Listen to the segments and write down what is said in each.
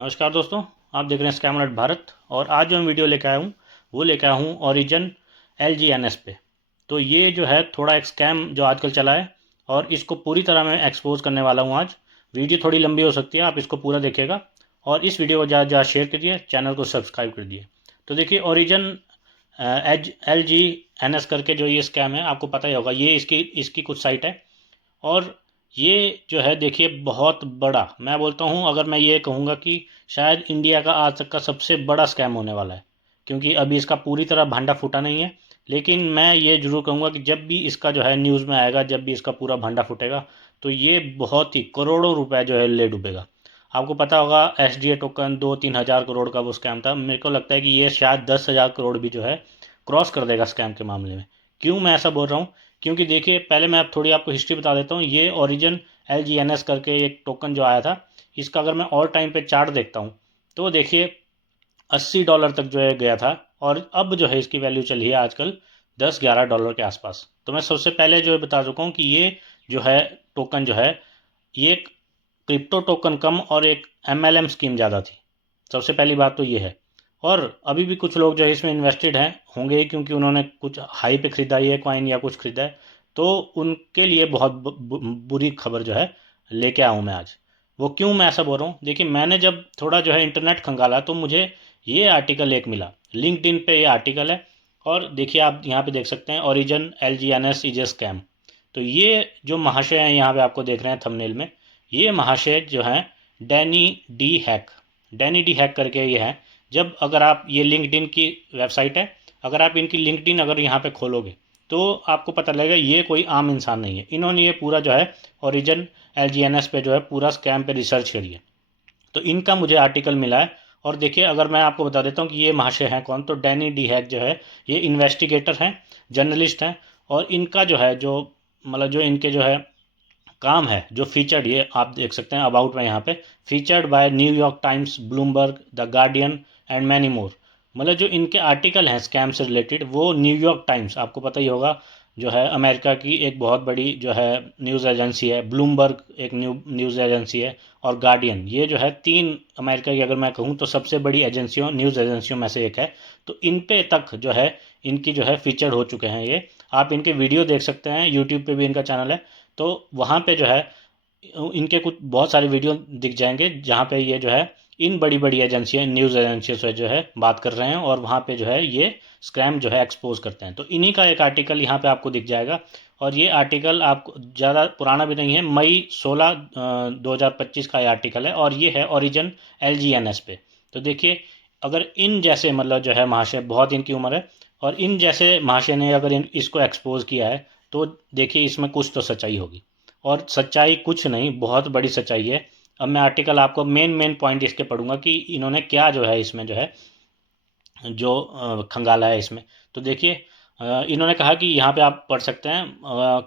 नमस्कार दोस्तों, आप देख रहे हैं स्कैम अलर्ट भारत। और आज जो मैं वीडियो लेकर आया हूँ वो लेकर आया हूँ ओरिजिन LGNS पे। तो ये जो है थोड़ा एक स्कैम जो आजकल चला है और इसको पूरी तरह मैं एक्सपोज करने वाला हूँ आज। वीडियो थोड़ी लंबी हो सकती है, आप इसको पूरा देखिएगा और इस वीडियो को ज़्यादा ज़्यादा शेयर कीजिए, चैनल को सब्सक्राइब कर दिए। तो देखिए ओरिजिन LGNS करके जो ये स्कैम है, आपको पता ही होगा, ये इसकी इसकी कुछ साइट है। और ये जो है देखिए बहुत बड़ा, मैं बोलता हूँ, अगर मैं ये कहूँगा कि शायद इंडिया का आज तक का सबसे बड़ा स्कैम होने वाला है, क्योंकि अभी इसका पूरी तरह भांडा फूटा नहीं है। लेकिन मैं ये जरूर कहूँगा कि जब भी इसका जो है न्यूज़ में आएगा, जब भी इसका पूरा भांडा फूटेगा, तो ये बहुत ही करोड़ों रुपए जो है ले डूबेगा। आपको पता होगा SDA टोकन 2-3 हज़ार करोड़ का वो स्कैम था। मेरे को लगता है कि ये शायद 10 हज़ार करोड़ भी जो है क्रॉस कर देगा स्कैम के मामले में। क्यों मैं ऐसा बोल रहा हूँ? क्योंकि देखिए, पहले मैं अब थोड़ी आपको हिस्ट्री बता देता हूँ। ये ओरिजिन LGNS करके एक टोकन जो आया था, इसका अगर मैं ऑल टाइम पे चार्ट देखता हूँ तो देखिए $80 तक जो है गया था। और अब जो है इसकी वैल्यू चली है आजकल $10-11 के आसपास। तो मैं सबसे पहले जो है बता चुका हूँ कि ये जो है टोकन जो है, ये एक क्रिप्टो टोकन कम और एक MLM स्कीम ज़्यादा थी। सबसे पहली बात तो ये है। और अभी भी कुछ लोग जो है इसमें इन्वेस्टेड हैं होंगे ही, क्योंकि उन्होंने कुछ हाई पे खरीदा ही है कॉइन या कुछ खरीदा है। तो उनके लिए बहुत बुरी खबर जो है लेके आऊँ मैं आज। वो क्यों मैं ऐसा बोल रहा हूँ? देखिए, मैंने जब थोड़ा जो है इंटरनेट खंगाला तो मुझे ये आर्टिकल एक मिला, लिंक्डइन पे ये आर्टिकल है। और देखिए, आप यहाँ पे देख सकते हैं, origin LGNS is a scam. तो ये जो महाशय हैं यहाँ पे आपको देख रहे हैं थंबनेल में, ये महाशय जो हैं Danny D hack, Danny D hack करके ये हैं। जब अगर आप, ये लिंक्डइन की वेबसाइट है, अगर आप इनकी लिंक्डइन अगर यहाँ पे खोलोगे तो आपको पता लगेगा ये कोई आम इंसान नहीं है। इन्होंने ये पूरा जो है ओरिजिन LGNS पे जो है पूरा स्कैम पे रिसर्च करी है। तो इनका मुझे आर्टिकल मिला है। और देखिए, अगर मैं आपको बता देता हूँ कि ये महाशय हैं कौन, तो डैनी डी हैक जो है ये इन्वेस्टिगेटर हैं, जर्नलिस्ट हैं। और इनका जो है, जो मतलब जो इनके जो है काम है, जो फीचर्ड, ये आप देख सकते हैं अबाउट में यहाँ पे, featured by New York Times, Bloomberg, the Guardian and many more. मतलब जो इनके आर्टिकल हैं स्कैम से रिलेटेड, वो न्यूयॉर्क टाइम्स, आपको पता ही होगा, जो है अमेरिका की एक बहुत बड़ी जो है न्यूज़ एजेंसी है, ब्लूमबर्ग एक न्यूज़ एजेंसी है, और गार्डियन, ये जो है तीन अमेरिका की, अगर मैं कहूँ तो सबसे बड़ी एजेंसियों, न्यूज़ एजेंसियों में से एक है। तो इन पे तक जो है इनकी जो है फीचर्ड हो चुके हैं ये। आप इनके वीडियो देख सकते हैं, यूट्यूब पे भी इनका चैनल है। तो वहाँ पे जो है इनके कुछ बहुत सारे वीडियो दिख जाएंगे जहाँ पे ये जो है इन बड़ी बड़ी एजेंसियाँ, न्यूज़ एजेंसियों से जो है बात कर रहे हैं, और वहाँ पे जो है ये स्क्रैम जो है एक्सपोज करते हैं। तो इन्हीं का एक आर्टिकल यहाँ पे आपको दिख जाएगा। और ये आर्टिकल आपको ज़्यादा पुराना भी नहीं है, मई 16 2025 का ये आर्टिकल है, और ये है ओरिजिन LGNS पे। तो देखिए, अगर इन जैसे, मतलब जो है महाशय, बहुत इनकी उम्र है, और इन जैसे महाशय ने अगर इसको एक्सपोज किया है, तो देखिए इसमें कुछ तो सच्चाई होगी। और सच्चाई कुछ नहीं, बहुत बड़ी सच्चाई है। अब मैं आर्टिकल आपको मेन मेन पॉइंट इसके पढ़ूंगा कि इन्होंने क्या जो है इसमें जो है, जो खंगाला है इसमें। तो देखिए, इन्होंने कहा कि यहाँ पे आप पढ़ सकते हैं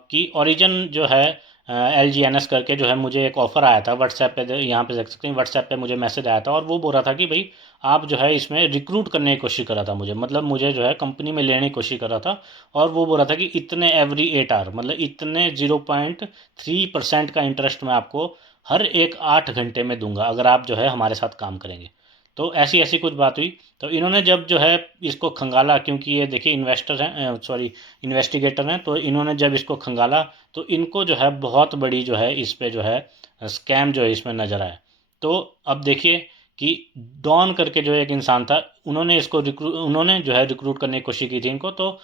कि ओरिजिन जो है LGNS करके जो है, मुझे एक ऑफ़र आया था व्हाट्सएप पे, यहाँ पे देख सकते हैं, व्हाट्सएप पे मुझे मैसेज आया था, और वो बोल रहा था कि भाई आप जो है इसमें रिक्रूट करने की कोशिश कर रहा था मुझे, मतलब मुझे जो है कंपनी में लेने की कोशिश कर रहा था। और वो बोल रहा था कि इतने एवरी 8 आवर, मतलब इतने 0.3% का इंटरेस्ट मैं आपको हर एक 8 घंटे में दूंगा अगर आप जो है हमारे साथ काम करेंगे। तो ऐसी ऐसी कुछ बात हुई। तो इन्होंने जब जो है इसको खंगाला, क्योंकि ये देखिए इन्वेस्टर हैं, सॉरी, इन्वेस्टिगेटर हैं, तो इन्होंने जब इसको खंगाला तो इनको जो है बहुत बड़ी जो है इस पे जो है स्कैम जो है इसमें नज़र आया। तो अब देखिए कि डॉन करके जो एक इंसान था, उन्होंने जो है रिक्रूट करने की कोशिश की थी इनको। तो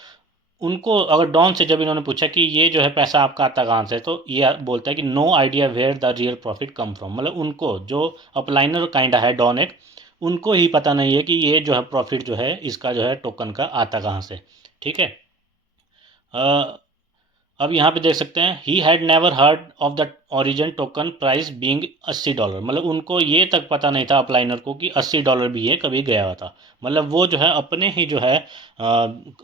उनको, अगर डॉन से जब इन्होंने पूछा कि ये जो है पैसा आपका आता कहाँ से, तो ये बोलता है कि no idea where the real profit come from. मतलब उनको, जो अपलाइनर काइंड है डॉन एक, उनको ही पता नहीं है कि ये जो है प्रॉफिट जो है इसका जो है टोकन का आता कहाँ से। ठीक है। अब यहाँ पे देख सकते हैं, he had never heard of the origin token price being $80। मतलब उनको ये तक पता नहीं था अपलाइनर को कि $80 भी ये कभी गया हुआ था। मतलब वो जो है अपने ही जो है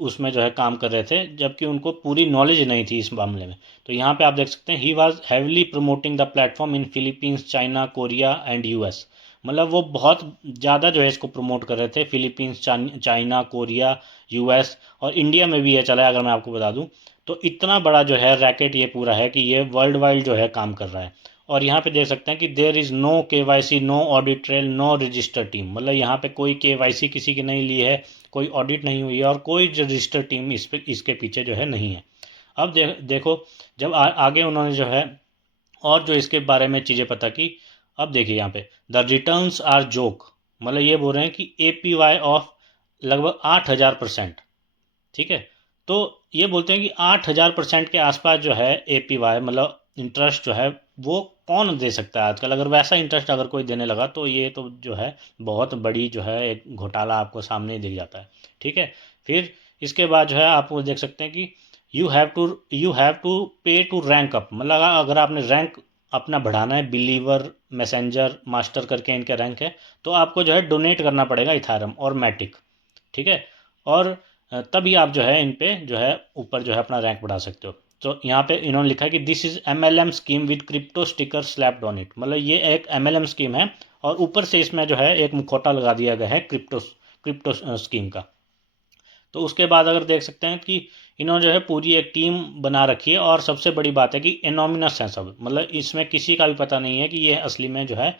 उसमें जो है काम कर रहे थे, जबकि उनको पूरी नॉलेज नहीं थी इस मामले में। तो यहाँ पे आप देख सकते हैं, he was heavily promoting the platform in Philippines, China, Korea and US। मतलब वो बहुत ज़्यादा जो है इसको प्रमोट कर रहे थे, फिलीपींस, चाइना, कोरिया, US, और इंडिया में भी ये चला है, अगर मैं आपको बता दूं। तो इतना बड़ा जो है रैकेट ये पूरा है कि ये वर्ल्ड वाइड जो है काम कर रहा है। और यहाँ पे देख सकते हैं कि there is no KYC, no audit trail, no register team, मतलब यहाँ पे कोई KYC किसी की नहीं ली है, कोई ऑडिट नहीं हुई है और कोई रजिस्टर टीम इसके पीछे जो है नहीं है। अब देखो जब आगे उन्होंने जो है और जो इसके बारे में चीज़ें पता की। अब देखिए यहाँ पे द रिटर्न्स आर जोक, मतलब ये बोल रहे हैं कि APY ऑफ लगभग 8,000%। ठीक है, तो ये बोलते हैं कि 8,000% के आसपास जो है APY मतलब इंटरेस्ट जो है वो कौन दे सकता है आजकल। अगर वैसा इंटरेस्ट अगर कोई देने लगा तो ये तो जो है बहुत बड़ी जो है एक घोटाला आपको सामने ही दिख जाता है। ठीक है, फिर इसके बाद जो है आप वो देख सकते हैं कि यू हैव टू पे टू रैंक अप, मतलब अगर आपने रैंक अपना बढ़ाना है, बिलीवर, मैसेंजर, मास्टर करके इनके रैंक है, तो आपको जो है डोनेट करना पड़ेगा इथेरियम और मैटिक। ठीक है, और तभी आप जो है इन पे जो है ऊपर जो है अपना रैंक बढ़ा सकते हो। तो यहाँ पे इन्होंने लिखा है कि this is MLM scheme with crypto sticker slapped on it, मतलब ये एक MLM स्कीम है और ऊपर से इसमें जो है एक मुखौटा लगा दिया गया है क्रिप्टो स्कीम का। तो उसके बाद अगर देख सकते हैं कि इन्होंने जो है पूरी एक टीम बना रखी है और सबसे बड़ी बात है कि एनोमिनस है सब, मतलब इसमें किसी का भी पता नहीं है कि ये असली में जो है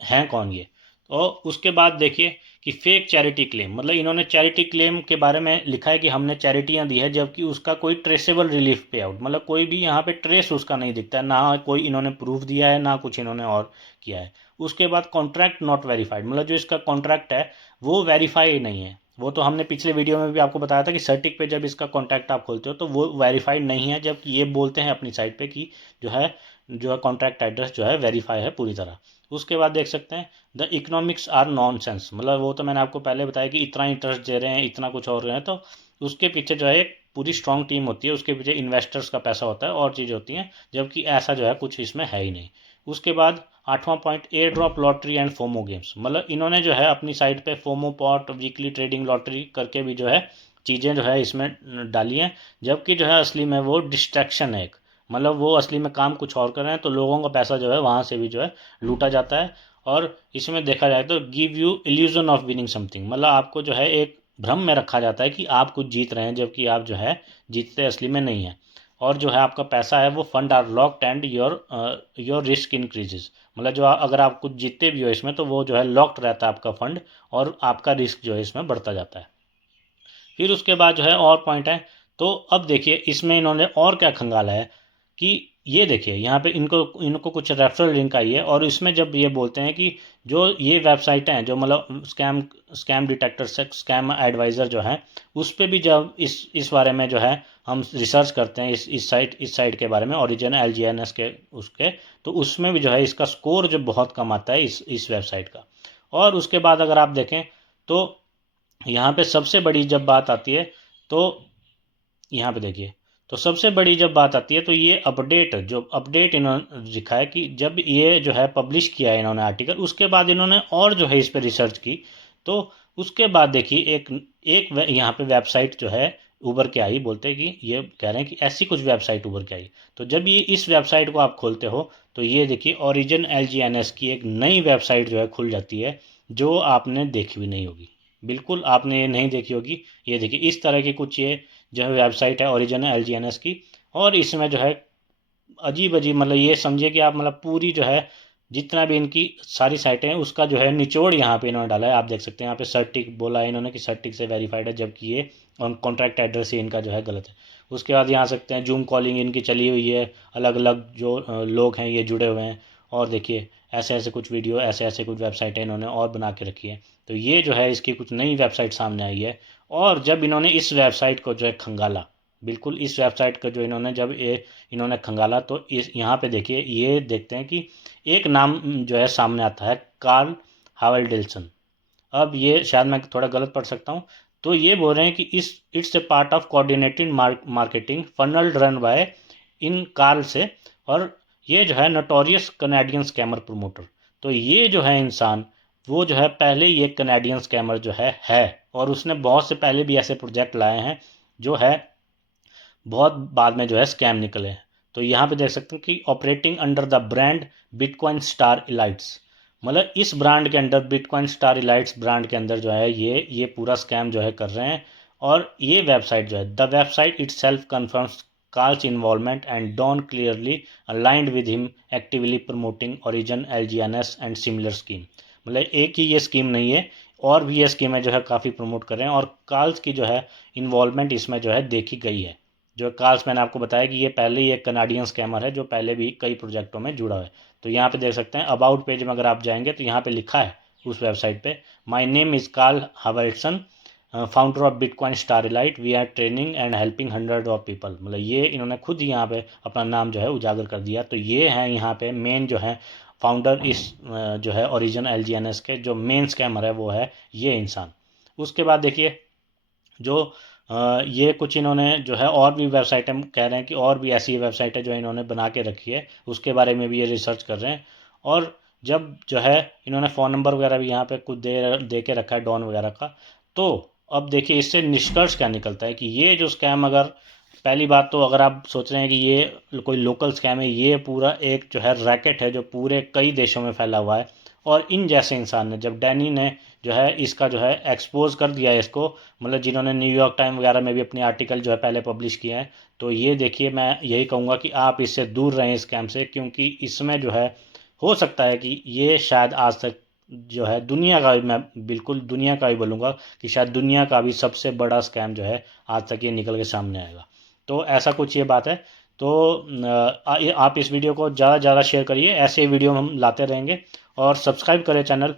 हैं कौन ये। और उसके बाद देखिए कि फेक चैरिटी क्लेम, मतलब इन्होंने चैरिटी क्लेम के बारे में लिखा है कि हमने चैरिटियाँ दी है, जबकि उसका कोई ट्रेसेबल रिलीफ पे आउट, मतलब कोई भी यहाँ पे ट्रेस उसका नहीं दिखता है, ना कोई इन्होंने प्रूफ दिया है ना कुछ इन्होंने और किया है। उसके बाद कॉन्ट्रैक्ट नॉट वेरीफाइड, मतलब जो इसका कॉन्ट्रैक्ट है वो वेरीफाई नहीं है। वो तो हमने पिछले वीडियो में भी आपको बताया था कि सर्टिक पे जब इसका कॉन्ट्रैक्ट आप खोलते हो तो वो वेरीफाइड नहीं है, जबकि ये बोलते हैं अपनी साइट पे कि जो है कॉन्ट्रैक्ट एड्रेस जो है वेरीफाई है पूरी तरह। उसके बाद देख सकते हैं द इकोनॉमिक्स आर नॉनसेंस, मतलब वो तो मैंने आपको पहले बताया कि इतना इंटरेस्ट दे रहे हैं, इतना कुछ और रहे हैं, तो उसके पीछे जो है एक पूरी स्ट्रॉन्ग टीम होती है, उसके पीछे इन्वेस्टर्स का पैसा होता है और चीज़ होती हैं, जबकि ऐसा जो है कुछ इसमें है ही नहीं। उसके बाद 8वां point air drop lottery and FOMO games, मतलब इन्होंने जो है अपनी साइट पे FOMO pot, weekly trading lottery करके भी जो है चीज़ें जो है इसमें डाली हैं, जबकि जो है असली में वो डिस्ट्रैक्शन है एक, मतलब वो असली में काम कुछ और कर रहे हैं, तो लोगों का पैसा जो है वहाँ से भी जो है लूटा जाता है। और इसमें देखा जाए तो give you illusion of winning something, मतलब आपको जो है एक भ्रम में रखा जाता है कि आप कुछ जीत रहे हैं, जबकि आप जो है जीतते असली में नहीं हैं। और जो है आपका पैसा है वो fund are locked and your risk increases, मतलब जो अगर आप कुछ जीतते भी हो इसमें तो वो जो है लॉक्ड रहता है आपका फंड और आपका रिस्क जो है इसमें बढ़ता जाता है। फिर उसके बाद जो है और पॉइंट है, तो अब देखिए इसमें इन्होंने और क्या खंगाला है कि ये देखिए यहाँ पे इनको इनको कुछ रेफरल लिंक आई है और इसमें जब ये बोलते हैं कि जो ये वेबसाइटें हैं जो मतलब स्कैम डिटेक्टर से स्कैम एडवाइज़र जो है उस पर भी जब इस बारे में जो है हम रिसर्च करते हैं इस साइट के बारे में, ओरिजिन LGNS के उसके, तो उसमें भी जो है इसका स्कोर जो बहुत कम आता है इस वेबसाइट का। और उसके बाद अगर आप देखें तो यहाँ पे सबसे बड़ी जब बात आती है तो यहाँ पे देखिए, तो सबसे बड़ी जब बात आती है तो ये अपडेट इन्होंने लिखा है कि जब ये जो है पब्लिश किया है इन्होंने आर्टिकल, उसके बाद इन्होंने और जो है इस पर रिसर्च की, तो उसके बाद देखिए यहाँ पे वेबसाइट जो है उभर के आई, बोलते हैं कि ये कह रहे हैं कि ऐसी कुछ वेबसाइट उभर के आई। तो जब ये इस वेबसाइट को आप खोलते हो तो ये देखिए ओरिजिन LGNS की एक नई वेबसाइट जो है खुल जाती है, जो आपने देखी भी नहीं होगी, बिल्कुल आपने ये नहीं देखी होगी। ये देखिए इस तरह की कुछ ये जो है वेबसाइट है ओरिजिन LGNS की, और इसमें जो है अजीब अजीब, मतलब ये समझिए कि आप मतलब पूरी जो है जितना भी इनकी सारी साइटें हैं उसका जो है निचोड़ यहाँ पे इन्होंने डाला है। आप देख सकते हैं यहाँ पे सर्टिक बोला है इन्होंने कि सर्टिक से वेरीफाइड है, जबकि ये कॉन्ट्रैक्ट एड्रेस ही इनका जो है गलत है। उसके बाद यहाँ सकते हैं जूम कॉलिंग इनकी चली हुई है, अलग अलग जो लोग हैं ये जुड़े हुए हैं, और देखिए ऐसे ऐसे कुछ वीडियो, ऐसे ऐसे कुछ वेबसाइटें इन्होंने और बना के रखी है। तो ये जो है इसकी कुछ नई वेबसाइट सामने आई है। और जब इन्होंने इस वेबसाइट को जो है खंगाला, बिल्कुल इस वेबसाइट का जो इन्होंने खंगाला, तो इस यहाँ पे देखिए ये देखते हैं कि एक नाम जो है सामने आता है, कार्ल हावेल्डेल्सन। अब ये शायद मैं थोड़ा गलत पढ़ सकता हूँ, तो ये बोल रहे हैं कि it's a part of coordinated marketing funnel run by in Karl से, और ये जो है नोटोरियस कनेडियन स्कैमर प्रमोटर। तो ये जो है इंसान वो जो है पहले ही एक कनेडियन स्कैमर जो है और उसने बहुत से पहले भी ऐसे प्रोजेक्ट लाए हैं जो है बहुत बाद में जो है स्कैम निकले हैं। तो यहाँ पे देख सकते हैं कि operating under the brand bitcoin star elites, मतलब इस ब्रांड के अंदर, बिटकॉइन स्टार इलाइट्स ब्रांड के अंदर जो है ये पूरा स्कैम जो है कर रहे हैं। और ये वेबसाइट जो है the website it self confirms Carl's involvement and Don clearly aligned with him actively promoting Origin, LGNS and similar scheme। मतलब एक ही ये स्कीम नहीं है, और भी ये स्कीमें जो है काफ़ी प्रमोट कर रहे हैं, और कार्ल्स की जो है इन्वॉल्वमेंट इसमें जो है देखी गई है। जो कार्ल्स मैंने आपको बताया कि ये पहले ही एक कनाडियन स्कैमर है जो पहले भी कई प्रोजेक्टों में जुड़ा है। तो यहाँ पे देख सकते हैं अबाउट पेज में अगर आप जाएंगे तो यहाँ पे लिखा है उस वेबसाइट पे, my name is Karl Hovertson, founder of Bitcoin Starlight, we are training and helping hundred of people. मतलब ये इन्होंने खुद ही यहाँ पे अपना नाम जो है उजागर कर दिया। तो ये हैं यहाँ पे मेन जो है फाउंडर इस जो है ओरिजिन LGNS के जो मेन स्कैमर है वो है ये इंसान। उसके बाद देखिए जो ये कुछ इन्होंने जो है और भी वेबसाइटें कह रहे हैं कि और भी ऐसी वेबसाइट है जो इन्होंने बना के रखी है, उसके बारे में भी ये रिसर्च कर रहे हैं। और जब जो है इन्होंने फ़ोन नंबर वगैरह भी यहाँ पे कुछ दे के रखा है डॉन वगैरह का। तो अब देखिए इससे निष्कर्ष क्या निकलता है कि ये जो स्कैम, अगर पहली बात तो अगर आप सोच रहे हैं कि ये कोई लोकल स्कैम है, ये पूरा एक जो है रैकेट है जो पूरे कई देशों में फैला हुआ है। और इन जैसे इंसान ने, जब डैनी ने जो है इसका जो है एक्सपोज कर दिया है इसको, मतलब जिन्होंने न्यूयॉर्क टाइम वगैरह में भी अपने आर्टिकल जो है पहले पब्लिश किए हैं, तो ये देखिए मैं यही कहूँगा कि आप इससे दूर रहें स्कैम से, क्योंकि इसमें जो है हो सकता है कि ये शायद आज तक जो है दुनिया का भी, मैं बिल्कुल दुनिया का भी बोलूँगा कि शायद दुनिया का भी सबसे बड़ा स्कैम जो है आज तक ये निकल के सामने आएगा। तो ऐसा कुछ ये बात है। तो आप इस वीडियो को ज़्यादा से ज़्यादा शेयर करिए, ऐसे वीडियो हम लाते रहेंगे, और सब्सक्राइब करें चैनल।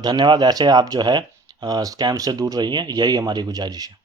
धन्यवाद। ऐसे आप जो है स्कैम से दूर रहिए, यही हमारी गुजारिश है।